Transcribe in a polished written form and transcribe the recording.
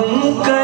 शुभंकर